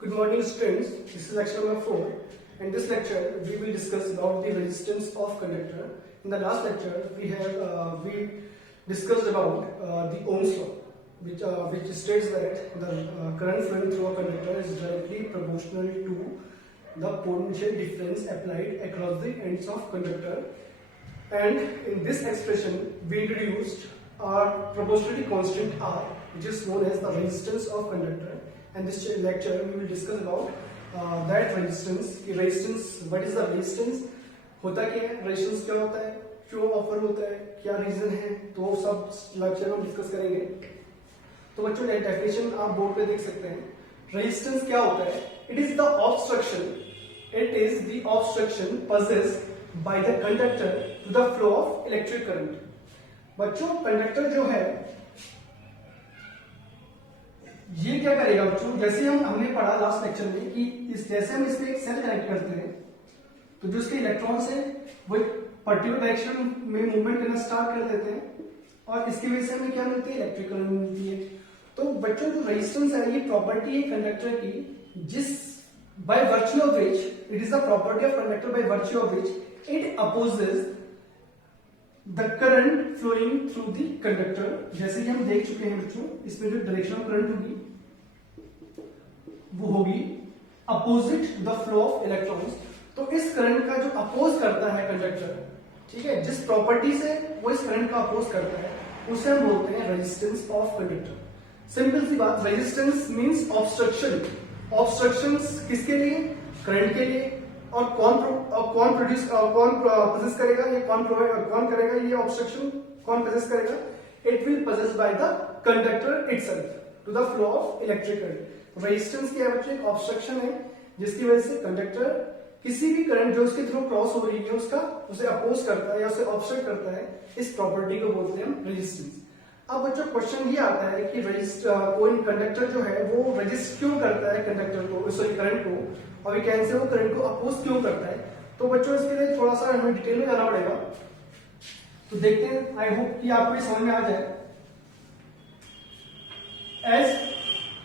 Good morning students, this is lecture number 4. In this lecture we will discuss about the resistance of conductor. In the last lecture we discussed about the Ohm's law which states that the current flowing through a conductor is directly proportional to the potential difference applied across the ends of conductor, and in this expression we introduced our proportionality constant R, which is known as the resistance of conductor. And this lecture we will discuss about that resistance. What is the resistance, होता क्या है, resistance क्या होता है, क्यों offer होता है, क्या रीजन है, तो सब लेक्चर में डिस्कस करेंगे. तो बच्चों डेफिनेशन आप बोर्ड पे देख सकते हैं. रेजिस्टेंस क्या होता है? It is the obstruction possessed by the conductor to the flow of electric current. बच्चों कंडक्टर जो है ये क्या करेगा बच्चों, जैसे हमने पढ़ा लास्ट लेक्चर में कि जैसे हम इसमें एक सेल कनेक्ट करते हैं तो जो इसके इलेक्ट्रॉन्स है वो पर्टिकुलर डायरेक्शन में मूवमेंट करना स्टार्ट कर देते हैं और इसकी वजह से हमें क्या मिलती है, इलेक्ट्रिक करंट मिलती है. तो बच्चों जो रेजिस्टेंस है ये प्रॉपर्टी है कंडक्टर की, जिस by virtue of which it is the property of conductor by virtue of which it opposes the current flowing through the conductor. जैसे कि हम देख चुके हैं बच्चों, इसमें जो डायरेक्शन ऑफ करंट होगी वो होगी opposite the flow of electrons. तो इस करंट का जो अपोज करता है कंडक्टर, ठीक है, जिस प्रॉपर्टी से वो इस करंट का अपोज करता है उसे हम बोलते हैं रेजिस्टेंस ऑफ कंडक्टर. सिंपल सी बात, रेजिस्टेंस मींस ऑब्स्ट्रक्शन. ऑब्स्ट्रक्शंस किसके लिए? करंट के लिए. और कौन पोजेस करेगा, ये कौन करेगा ये ऑब्स्ट्रक्शन, कौन पोजेस करेगा? It will poses by the conductor itself to the flow of electric current. Resistance क्या है बच्चों? एक ऑब्स्ट्रक्शन है जिसकी वजह से कंडक्टर किसी भी करंट जो उसके थ्रू क्रॉस हो रही है उसे अपोज करता है या उसे ऑब्स्ट्रक्ट करता है. इस प्रॉपर्टी को बोलते हैं हम रेजिस्टेंस. अब बच्चों क्वेश्चन ये आता है कि कोई कंडक्टर जो है वो रेजिस्ट क्यों करता है कंडक्टर को, सॉरी करंट को, और वी कैन से वो करंट को अपोज क्यों करता है. तो बच्चों इसके लिए थोड़ा सा हमें डिटेल में जाना पड़ेगा. तो देखते हैं, आई होप कि आपको ये समझ में आ जाए. As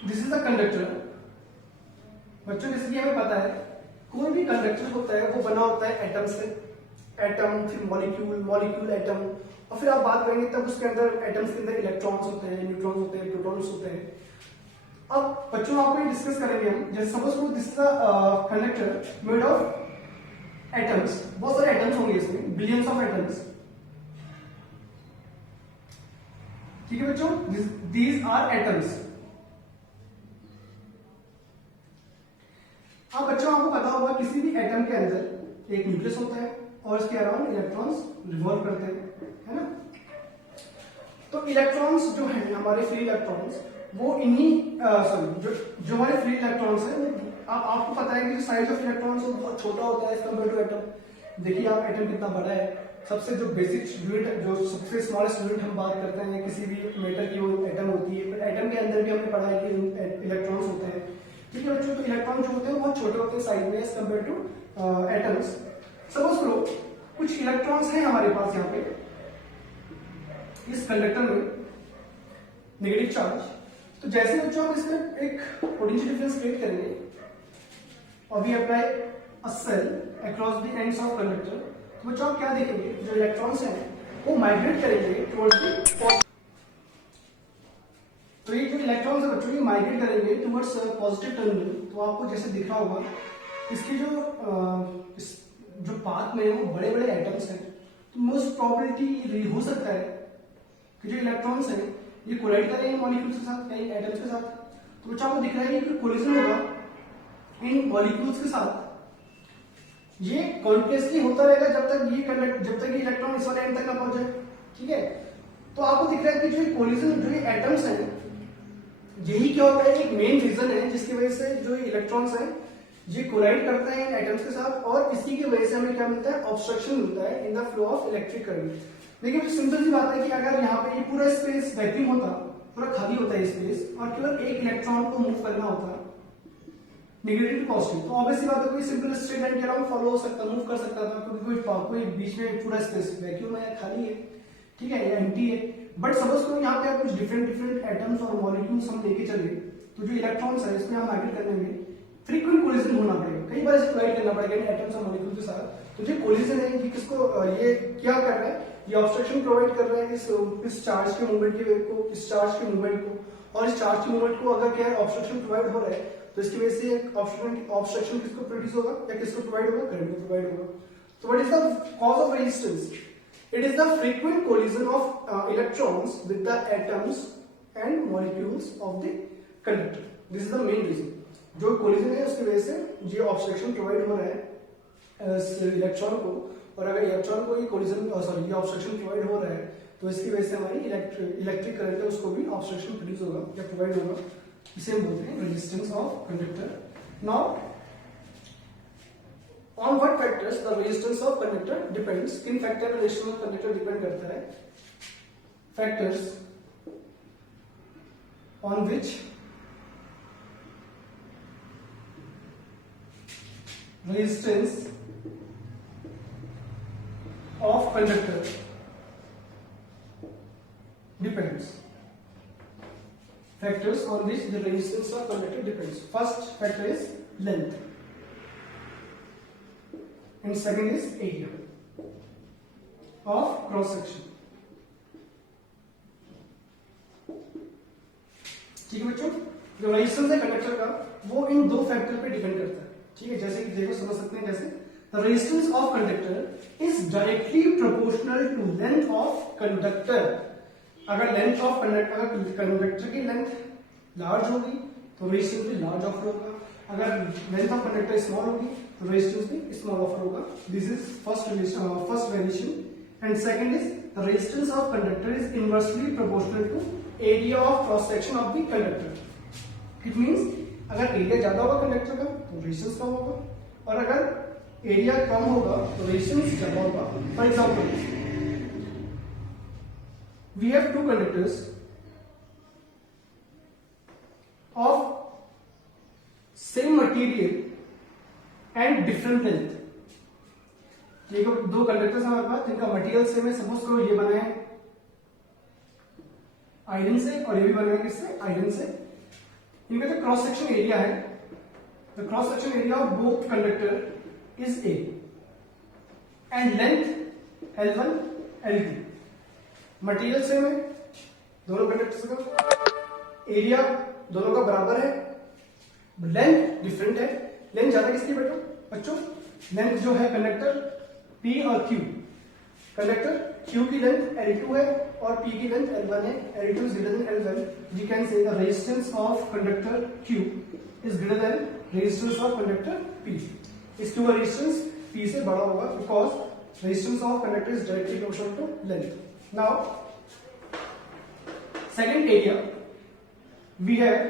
this is the conductor. बच्चों जैसे कि हमें पता है कोई भी कंडक्टर होता है वो बना होता है एटम से. एटम, फिर मॉलिक्यूल, एटम, और फिर आप बात करेंगे तब उसके अंदर एटम्स के अंदर इलेक्ट्रॉन्स होते हैं, न्यूट्रॉन्स होते हैं, प्रोटॉन्स होते हैं. अब बच्चों आपको ये डिस्कस करेंगे हम. जैसे सपोज को this is the conductor made of atoms. बहुत सारे एटम्स होंगे इसमें, बिलियंस ऑफ एटम्स. ठीक है बच्चों, दीज आर एटम्स. अब बच्चों आपको पता होगा किसी भी एटम के अंदर एक न्यूक्लियस होता है और इसके अराउंड इलेक्ट्रॉन्स रिवॉल्व करते हैं, है ना. तो इलेक्ट्रॉन्स जो हैं हमारे फ्री इलेक्ट्रॉन्स वो इन्हीं जो हमारे फ्री इलेक्ट्रॉन्स हैं, आपको पता है कि जो साइज ऑफ इलेक्ट्रॉन्स वो बहुत छोटा होता है एज कम्पेयर टू एटम. देखिए आप एटम कितना बड़ा है. सबसे जो बेसिक यूनिट, जो सबसे स्मॉलेस्ट यूनिट हम बात करते हैं किसी भी मेटल की, वो एटम होती है. फिर एटम के अंदर भी हमने पढ़ा है कि इलेक्ट्रॉन्स होते हैं. ठीक है बच्चों, तो इलेक्ट्रॉन जो होते हैं वो बहुत छोटे होते हैं साइज में as compare to atoms. Suppose करो कुछ इलेक्ट्रॉन्स हैं हमारे पास यहाँ पे इस कंडक्टर में, नेगेटिव चार्ज. तो जैसे बच्चों हम इसमें एक पोटेंशियल डिफरेंस क्रिएट करेंगे और we apply a cell across the ends of conductor, तो बच्चों आप क्या देखेंगे, जो इलेक्ट्रॉन्स हैं वो माइग्रेट करेंगे टुवर्ड्स द. तो ये जो इलेक्ट्रॉन्स है बच्चों ये माइग्रेट करेंगे टुवर्ड्स पॉजिटिव टर्मिनल. तो आपको जैसे दिख रहा होगा इसके जो पाथ में वो बड़े बड़े एटम्स हैं. तो मोस्ट प्रोबेबिलिटी हो सकता है कि जो इलेक्ट्रॉन्स हैं ये कोलाइड करेंगे मॉलिक्यूल्स के साथ, कई एटम्स के साथ. तो बच्चों आपको दिख रहा है कि कोलिजन होगा इन मॉलिक्यूल्स के साथ. ये कॉन्टिन्यूअसली होता रहेगा जब तक ये इलेक्ट्रॉन इस वाले एंड तक ना पहुंचे. ठीक है, तो आपको दिख रहा है कि जो कोलिजन, जो ये एटम्स हैं, यही क्या होता है, एक मेन रीजन है जिसकी वजह से जो इलेक्ट्रॉन्स हैं ये कोलाइड करते हैं एटम्स के साथ, और इसी की वजह से हमें क्या मिलता है, ऑब्स्ट्रक्शन मिलता है in the flow of electric current. देखिए सिंपल सी बात है कि अगर यहाँ पे ये पूरा स्पेस वैक्यूम होता, पूरा खाली होता है स्पेस, और केवल एक इलेक्ट्रॉन को मूव करना होता नेगेटिव टू पॉजिटिव, तो ऑब्वियसली बात है कोई सिंपल स्ट्रेट लाइन के अराउंड फॉलो हो सकता, मूव कर सकता था, क्योंकि कोई बीच में पूरा स्पेस वैक्यूम है, खाली है, ठीक है, या एम्प्टी है. बट सपोज करो यहाँ पे आप कुछ डिफरेंट एटम्स और मॉलिक्यूल्स हम लेके चले, तो जो इलेक्ट्रॉन्स है इसमें हम माइग्रेट करेंगे फ्रीक्वेंट कोलिजन होना पड़ेगा, कई बार इसे कोलाइड करना पड़ेगा एटम्स और मॉलिक्यूल के साथ। तो जो कोलिजन है ये किसको ये क्या कर रहा है, ये ऑब्स्ट्रक्शन प्रोवाइड कर रहा है इस चार्ज के मूवमेंट के वेग को, इस चार्ज के मूवमेंट को, और इस चार्ज के मूवमेंट को अगर क्या है ऑब्स्ट्रक्शन प्रोवाइड हो रहा है तो इसकी वजह से ऑब्स्ट्रक्शन किसको प्रोड्यूस होगा या किसको प्रोवाइड होगा, करंट को प्रोवाइड होगा। तो what is the cause of resistance? It is the frequent collision of electrons with the atoms and molecules of the conductor. This is the main reason. जो collision है उसकी वजह से ये ऑब्स्ट्रक्शन प्रोवाइड हो रहा है इलेक्ट्रॉन को, और अगर इलेक्ट्रॉन को ये कोलिजन ये ऑब्स्ट्रक्शन प्रोवाइड हो रहा है तो इसकी वजह से हमारी इलेक्ट्रिक करंट है उसको भी ऑब्स्ट्रक्शन प्रोड्यूस होगा या प्रोवाइड होगा। इसे हम बोलते हैं resistance of conductor. Now on what factors the resistance of conductor depends? किन फैक्टर पर रेजिस्टेंस ऑफ कंडक्टर डिपेंड करता है? Factors on which resistance of conductor depends. Factors on which the resistance of conductor depends. First factor is length and second is area of cross section. ठीक है बच्चों, जो resistance है conductor का वो इन दो फैक्टर पे डिपेंड करता है। ठीक है, जैसे कि देखो समझ सकते हैं कैसे, the resistance of conductor is directly proportional to length of conductor. अगर लेंथ ऑफ कंडक्टर, अगर कंडक्टर की लेंथ लार्ज होगी तो रेजिस्टेंस भी लार्ज ऑफर होगा, अगर लेंथ ऑफ कंडक्टर स्मॉल होगी तो रेजिस्टेंस भी स्मॉल ऑफर होगा। This is first variation. And second is the resistance of conductor is inversely proportional to area of cross section of the conductor. It means अगर area ज्यादा होगा conductor का तो resistance कम होगा, और अगर एरिया कम होगा तो रेजिस्टेंस ज्यादा होगा। For example, we have two conductors of same material and different length. देखो दो कंडक्टर्स हमारे पास जिनका मटेरियल सेम है, सपोज करो ये बना है आयरन से और ये भी बना है किससे, आयरन से। इनका जो क्रॉस सेक्शन एरिया है, the cross section area of both conductor is A and length L1 L2। Material same है दोनों कंडक्टर्स का, एरिया दोनों का बराबर है, लेंथ डिफरेंट है। लेंथ ज्यादा किसकी बच्चों? लेंथ जो है कंडक्टर P और Q, कंडक्टर Q की लेंथ L2 है और P की लेंथ L1 है। L2 is greater than L1, we can say the resistance of conductor Q is greater than resistance of conductor P. इस Q का resistance P से बड़ा होगा because resistance of conductor is directly proportional to length. Now, second area, we have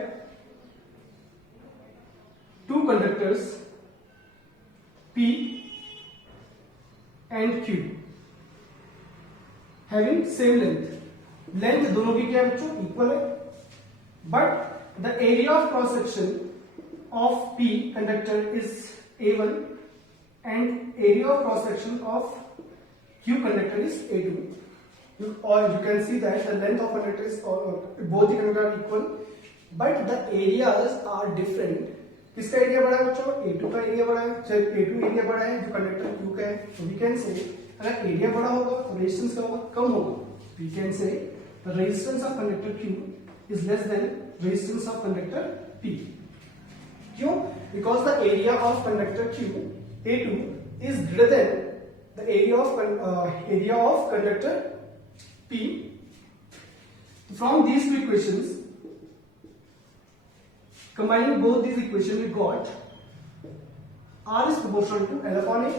two conductors P and Q having same length. Length दोनों की क्या है बच्चों? इक्वल है, but the area of cross section of P conductor is A1 and area of cross section of Q conductor is A2, और you can see that the length of conductor is both the conductor are equal but the areas are different. किसका area बड़ा है बच्चों? A2 का area बड़ा है। जब A2 area बड़ा है जो कंडक्टर Q का है, तो वी कैन से अगर एरिया बड़ा होगा तो रेजिस्टेंस क्या होगा? कम होगा। We can say the resistance of conductor Q is less than resistance of conductor P। क्यों? Because the area of conductor Q A2 is greater than the area of conductor P। From these two equations, combining both these equations, we got R is proportional to L upon A,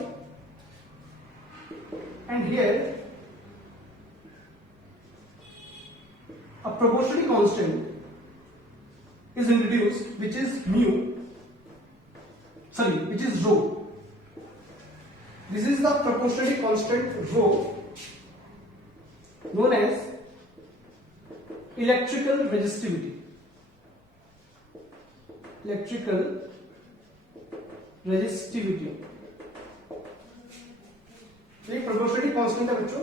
and here a proportionality constant is introduced which is rho. This is the proportionality constant rho known as electrical resistivity. एक proportionality constant है बच्चों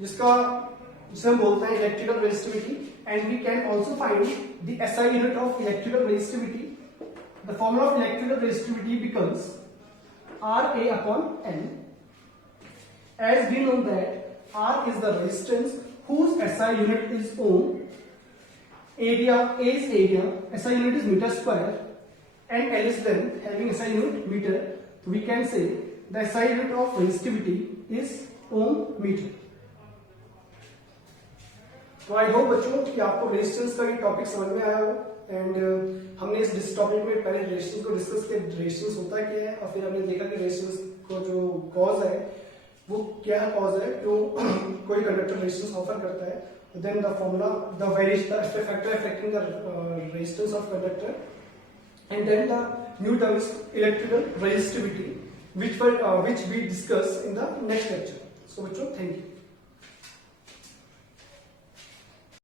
जिसे हम बोलते हैं electrical resistivity, and we can also find the SI unit of electrical resistivity the formula of electrical resistivity becomes RA upon N. As we know that R is the resistance whose SI unit is ohm, area A is area, SI unit is meter square, and L is length, having SI unit meter. So we can say the SI unit of resistivity is ohm meter. तो I hope बच्चों कि आपको resistance का ये topic समझ में आया हो एंड हमने इस टॉपिक में पहले रेजिस्टेंस को डिस्कस किया, रेजिस्टेंस होता क्या है और फिर हमने देखा कि रेजिस्टेंस को जो कॉज है वो क्या कॉज है क्यों कोई कंडक्टर रेजिस्टेंस ऑफर करता है. Then the formula the factor affecting the resistance of conductor and then the new term is electrical resistivity which we discuss in the next lecture. So बच्चों, thank you.